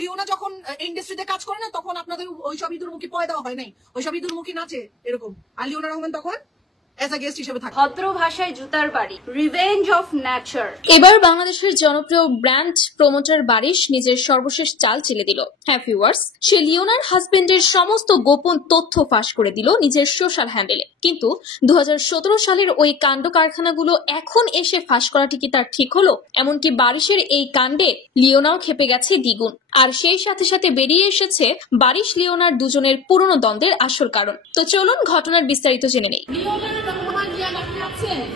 Leone যখন ইন্ডাস্ট্রিতে কাজ করে না তখন আপনাদের ওইসব ইঁদুরমুখী পয় দেওয়া হয় নাই, ওইসব ইঁদুরমুখী নাচে এরকম। আর লিওনা রহমান তখন এজ আ গেস্ট হিসেবে থাকে। ভদ্র ভাষায় জুতার বাড়ি, রিভেঞ্জ অফ নেচার। এবার বাংলাদেশের জনপ্রিয় ব্র্যান্ড প্রমোটার বারিশ নিজের সর্বশেষ চাল চেলে দিল। হ্যাঁ ভিউয়ার্স, সে লিওনার হাজবেন্ডের সমস্ত গোপন তথ্য ফাঁস করে দিল নিজের সোশ্যাল হ্যান্ডেলে। কিন্তু 2017 সালের ওই কাণ্ড কারখানাগুলো এখন এসে ফাঁস করাটি কি তার ঠিক হলো? এমনকি বারিশের এই কাণ্ডে লিওনাও খেপে গেছে দ্বিগুণ। আর সেই সাথে সাথে বেরিয়ে এসেছে বারিশ লিওনার দুজনের পুরনো দ্বন্দ্বের আসল কারণ। তো চলুন ঘটনার বিস্তারিত জেনে নেই।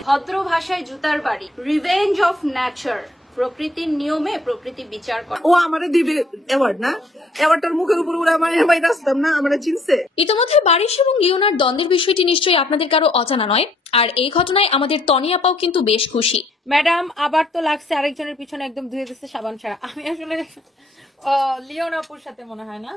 ভদ্র ভাষায় জুতার বাড়ি, রিভেঞ্জ অফ নেচার। প্রকৃতির নিয়মে প্রকৃতি বিচার করে। ও আমারে দিবে অ্যাওয়ার্ড না, অ্যাওয়ার্ডটার মুখের উপর উড়ে আমার ভাই রাস্তাম না, আমরা চিনছে। ইতিমধ্যে বারিশ এবং লিওনার দ্বন্দ্বের বিষয়টি নিশ্চয়ই আপনাদের কারো অজানা নয়। আর এই ঘটনায় আমাদের তনি আপাও কিন্তু বেশ খুশি। ম্যাডাম আবার তো লাগছে আরেকজনের পিছনে একদম ধুয়ে দিচ্ছে সাবান ছাড়া। আমি আসলে লিওন আপুর সাথে মনে হয় না,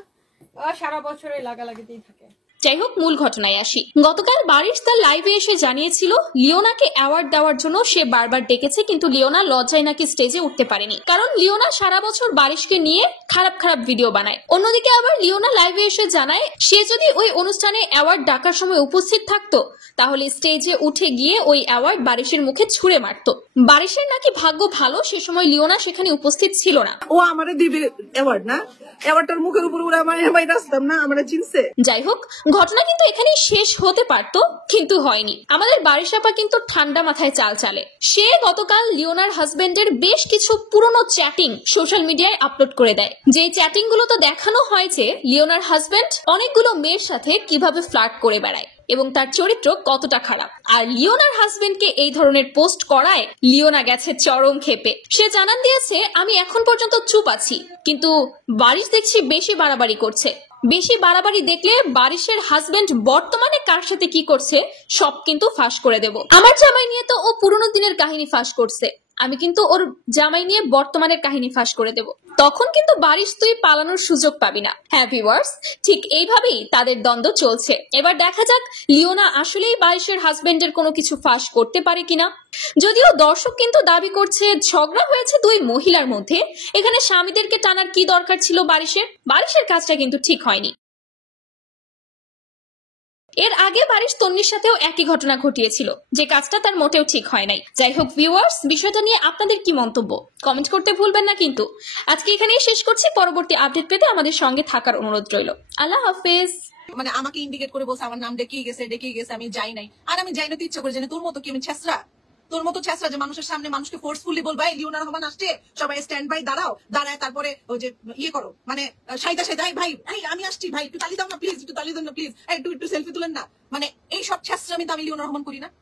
সারা বছরে লাগালাগিতেই থাকে। যাই হোক, মূল ঘটনায় আসি। গতকাল বারিশ তার লাইভে এসে জানিয়েছিল লিওনাকে অ্যাওয়ার্ড দেওয়ার জন্য সে বারবার ডেকেছে, কিন্তু লিওনা লজ্জায় নাকি স্টেজে উঠতে পারেনি, কারণ লিওনা সারা বছর বারিশকে নিয়ে খারাপ খারাপ ভিডিও বানায়। অন্যদিকে আবার লিওনা লাইভে এসে জানায় সে যদি ওই অনুষ্ঠানে অ্যাওয়ার্ড ডাকার সময় উপস্থিত থাকতো তাহলে স্টেজে উঠে গিয়ে ওই অ্যাওয়ার্ড বারিশের মুখে ছুঁড়ে মারতো। বারিশের নাকি ভাগ্য ভালো সে সময় লিওনা সেখানে উপস্থিত ছিল না। ও আমারে দিবে অ্যাওয়ার্ড না, অ্যাওয়ার্ডটার মুখের উপর উড়ে আমার ভাই রাস্তাম না, আমরা চিনছে। যাই হোক, ঘটনা কিন্তু এখানেই শেষ হতে পারতো, কিন্তু হয়নি। আমাদের বারিশ আপা কিন্তু ঠান্ডা মাথায় চাল চালে। সে গতকাল লিওনার হাজবেন্ডের বেশ কিছু পুরনো চ্যাটিং সোশ্যাল মিডিয়ায় আপলোড করে দেয়। যেই চ্যাটিং গুলো তো দেখানো হয় যে লিওনার হাজবেন্ড অনেকগুলো মেয়ের সাথে কিভাবে ফ্লার্ট করে বেড়ায় এবং তার চরিত্র কতটা খারাপ। আর লিওনার হাজবেন্ডকে এই ধরনের পোস্ট করায় লিওনা গেছে চরম ক্ষেপে। সে জানান দিয়েছে, আমি এখন পর্যন্ত চুপ আছি, কিন্তু বারিশ দেখছি বেশি বাড়াবাড়ি করছে। বেশি বাড়াবাড়ি দেখলে বারিশের হাজবেন্ড বর্তমানে কার সাথে কি করছে সব কিন্তু ফাঁস করে দেব। আমার জামাই নিয়ে তো ও পুরনো দিনের কাহিনী ফাঁস করছে, আমি কিন্তু ওর জামাই নিয়ে বর্তমানের কাহিনী ফাঁস করে দেব। তখন কিন্তু বারিশ তুই পালানোর সুযোগ পাবি না। হ্যাঁ ভিউয়ার্স, ঠিক এইভাবেই তাদের দ্বন্দ্ব চলছে। এবার দেখা যাক লিওনা আসলেই বারিশের হাজবেন্ডের কোনো কিছু ফাঁস করতে পারে কিনা। যদিও দর্শক কিন্তু দাবি করছে ঝগড়া হয়েছে দুই মহিলার মধ্যে, এখানে স্বামীদেরকে টানার কি দরকার ছিল বারিশের কাজটা কিন্তু ঠিক হয়নি। এর আগে বারিশ তন্নির সাথেও একই ঘটনা ঘটিয়েছিল, যে কাজটা তার মোটেও ঠিক হয় নাই। যাই হোক ভিউয়ার্স, বিষয়টা নিয়ে আপনাদের কি মন্তব্য কমেন্ট করতে ভুলবেন না। কিন্তু আজকে এখানেই শেষ করছি। পরবর্তী আপডেট পেতে আমাদের সঙ্গে থাকার অনুরোধ রইল। আল্লাহ হাফেজ। মানে আমাকে ইন্ডিকেট করে বলছে আমার নাম ডেকে গেছে, আমি যাই নাই। আর আমি যাই না তো ইচ্ছা করে জানি, তোর মতো কি আমি ছেসরা, তোর মতো ছেসরা যে মানুষের সামনে মানুষকে ফোর্সফুলি বলবা লিওনা রহমান আসছে, সবাই স্ট্যান্ড বাই দাঁড়ায়, তারপরে ওই যে ইয়ে করো, মানে সাইদা ভাই আমি আসছি, ভাই একটু তালি দাও না প্লিজ, একটু তালি দাও না প্লিজ, একটু সেলফি তুলেন না, মানে এই সব ছেসরা আমি লিওনা রহমান করি না।